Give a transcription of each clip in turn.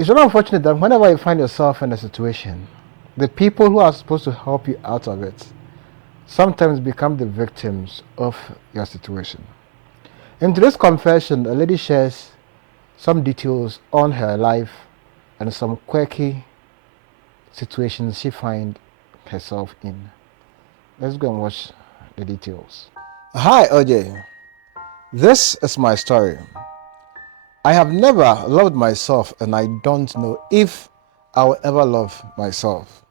It's very unfortunate that whenever you find yourself in a situation, the people who are supposed to help you out of it sometimes become the victims of your situation. In today's confession, a lady shares some details on her life and some quirky situations she finds herself in. Let's go and watch the details. Hi, OJ. This is my story. I have never loved myself and I don't know if I will ever love myself.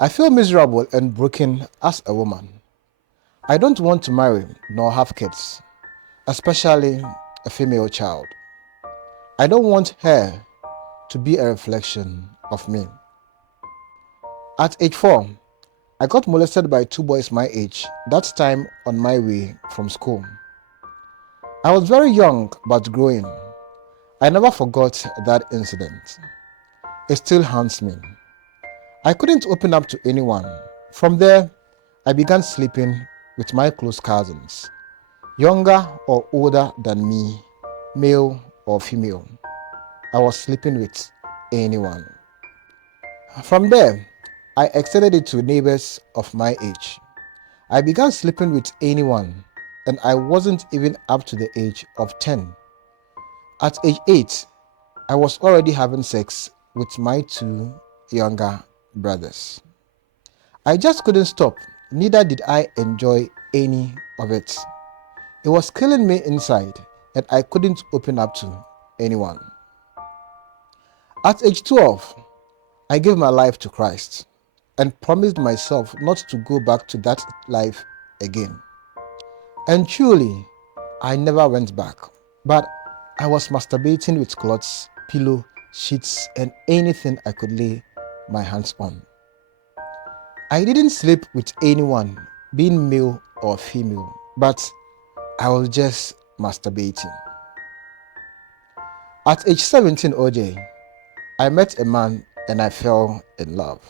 I feel miserable and broken as a woman. I don't want to marry nor have kids, especially a female child. I don't want her to be a reflection of me. At age 4, I got molested by 2 boys my age, that time on my way from school. I was very young but growing. I never forgot that incident. It still haunts me. I couldn't open up to anyone. From there, I began sleeping with my close cousins, younger or older than me, male or female. I was sleeping with anyone. From there, I extended it to neighbors of my age. I began sleeping with anyone, and I wasn't even up to the age of 10. At age 8, I was already having sex with my 2 younger brothers. I just couldn't stop, neither did I enjoy any of it. It was killing me inside, and I couldn't open up to anyone. At age 12, I gave my life to Christ and promised myself not to go back to that life again. And truly, I never went back, but I was masturbating with clothes, pillow, sheets, and anything I could lay my hands on. I didn't sleep with anyone, being male or female, but I was just masturbating. At age 17, OJ, I met a man and I fell in love.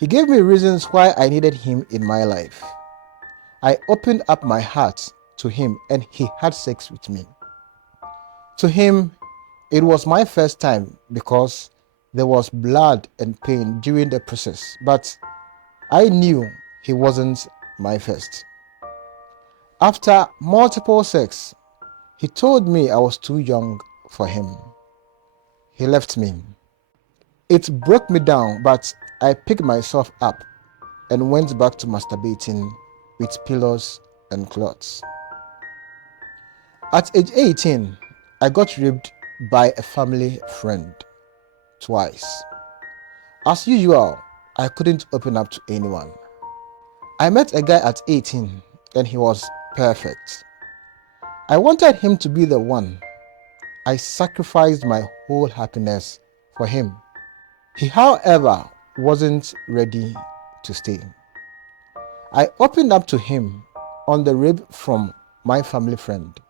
He gave me reasons why I needed him in my life. I opened up my heart to him and he had sex with me. To him, it was my first time because there was blood and pain during the process, but I knew he wasn't my first. After multiple sex, he told me I was too young for him. He left me. It broke me down, but I picked myself up and went back to masturbating with pillows and clothes. At age 18, I got raped by a family friend twice. As usual, I couldn't open up to anyone. I met a guy at 18 and he was perfect. I wanted him to be the one. I sacrificed my whole happiness for him. He, however, wasn't ready to stay. I opened up to him on the rape from my family friend.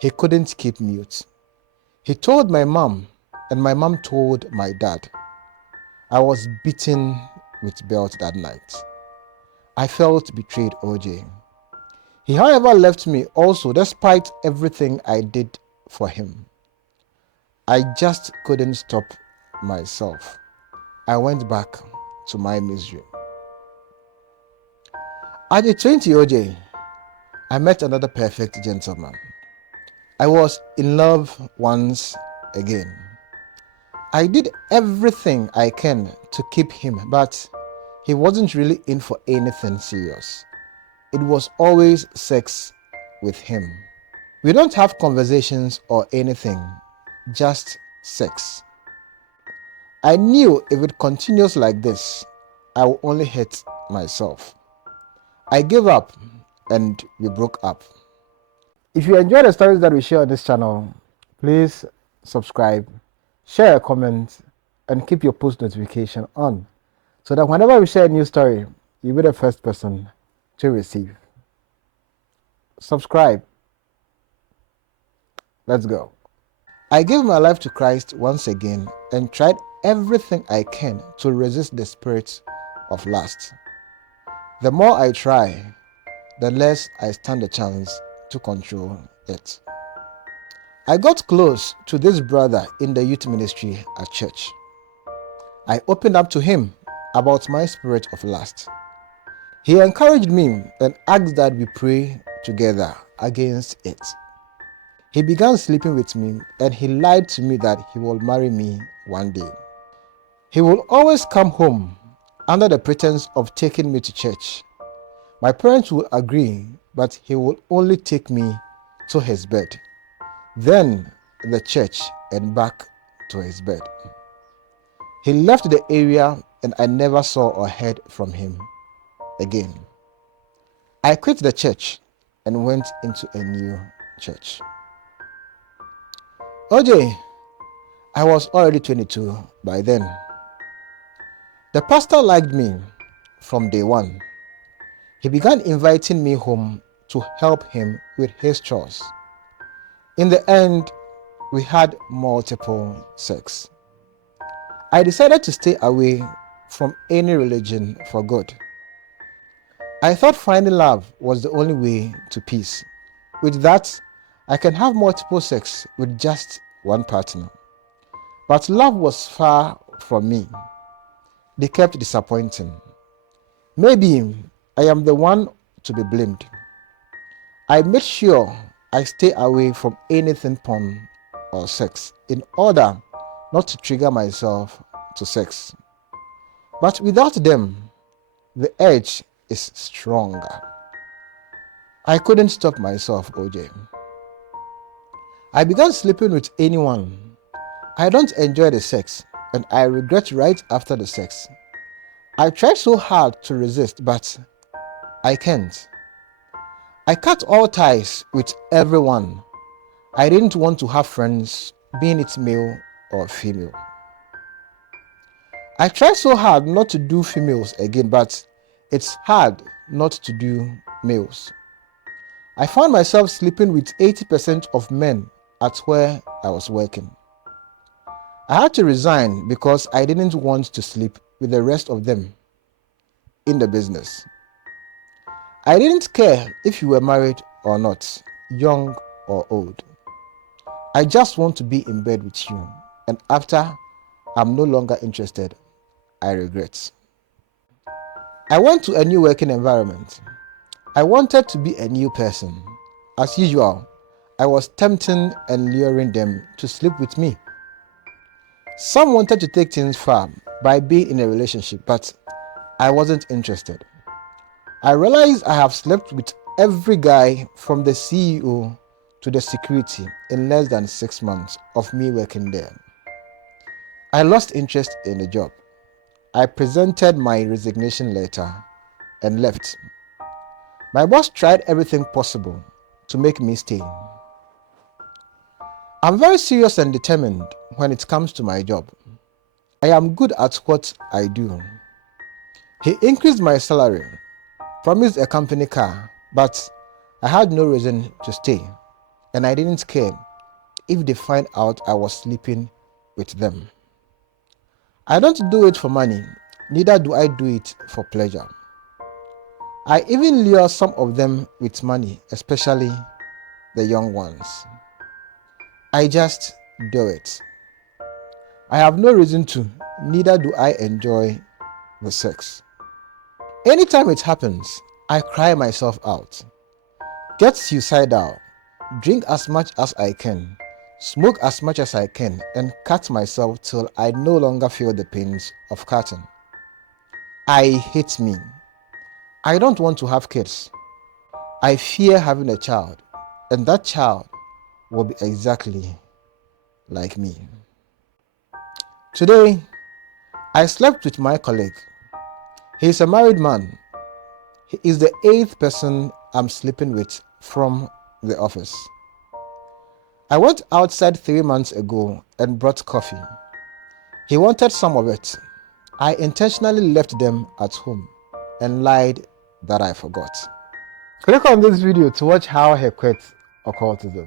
He couldn't keep mute. He told my mom, and my mom told my dad. I was beaten with belt that night. I felt betrayed, OJ. He, however, left me also despite everything I did for him. I just couldn't stop myself. I went back to my misery. At age 20, OJ, I met another perfect gentleman. I was in love once again. I did everything I can to keep him, but he wasn't really in for anything serious. It was always sex with him. We don't have conversations or anything, just sex. I knew if it continues like this, I will only hurt myself. I gave up and we broke up. If you enjoy the stories that we share on this channel, please subscribe, share a comment, and keep your post notification on so that whenever we share a new story, you'll be the first person to receive. Subscribe. Let's go. I gave my life to Christ once again and tried everything I can to resist the spirit of lust. The more I try, the less I stand a chance to control it. I got close to this brother in the youth ministry at church. I opened up to him about my spirit of lust. He encouraged me and asked that we pray together against it. He began sleeping with me and he lied to me that he will marry me one day. He will always come home under the pretense of taking me to church. My parents will agree, but he will only take me to his bed, then the church and back to his bed. He left the area and I never saw or heard from him again. I quit the church and went into a new church. OJ, I was already 22 by then. The pastor liked me from day one. He began inviting me home to help him with his chores. In the end, we had multiple sex. I decided to stay away from any religion for good. I thought finding love was the only way to peace. With that, I can have multiple sex with just one partner. But love was far from me. They kept disappointing. Maybe I am the one to be blamed. I made sure I stay away from anything porn or sex in order not to trigger myself to sex. But without them, the urge is stronger. I couldn't stop myself, OJ. I began sleeping with anyone. I don't enjoy the sex, and I regret right after the sex. I tried so hard to resist, but I can't. I cut all ties with everyone. I didn't want to have friends, being it male or female. I tried so hard not to do females again, but it's hard not to do males. I found myself sleeping with 80% of men at where I was working. I had to resign because I didn't want to sleep with the rest of them in the business. I didn't care if you were married or not, young or old. I just want to be in bed with you, and after I'm no longer interested, I regret. I went to a new working environment. I wanted to be a new person. As usual, I was tempting and luring them to sleep with me. Some wanted to take things far by being in a relationship, but I wasn't interested. I realized I have slept with every guy from the CEO to the security in less than 6 months of me working there. I lost interest in the job. I presented my resignation letter and left. My boss tried everything possible to make me stay. I'm very serious and determined when it comes to my job. I am good at what I do. He increased my salary, promised a company car, but I had no reason to stay, and I didn't care if they find out I was sleeping with them. I don't do it for money, neither do I do it for pleasure. I even lure some of them with money, especially the young ones. I just do it. I have no reason to, neither do I enjoy the sex. Anytime it happens, I cry myself out, get suicidal, drink as much as I can, smoke as much as I can, and cut myself till I no longer feel the pains of cutting. I hate me. I don't want to have kids. I fear having a child, and that child will be exactly like me. Today, I slept with my colleague. He is a married man. He is the 8th person I'm sleeping with from the office. I went outside 3 months ago and brought coffee. He wanted some of it. I intentionally left them at home and lied that I forgot. Click on this video to watch how he quit occultism.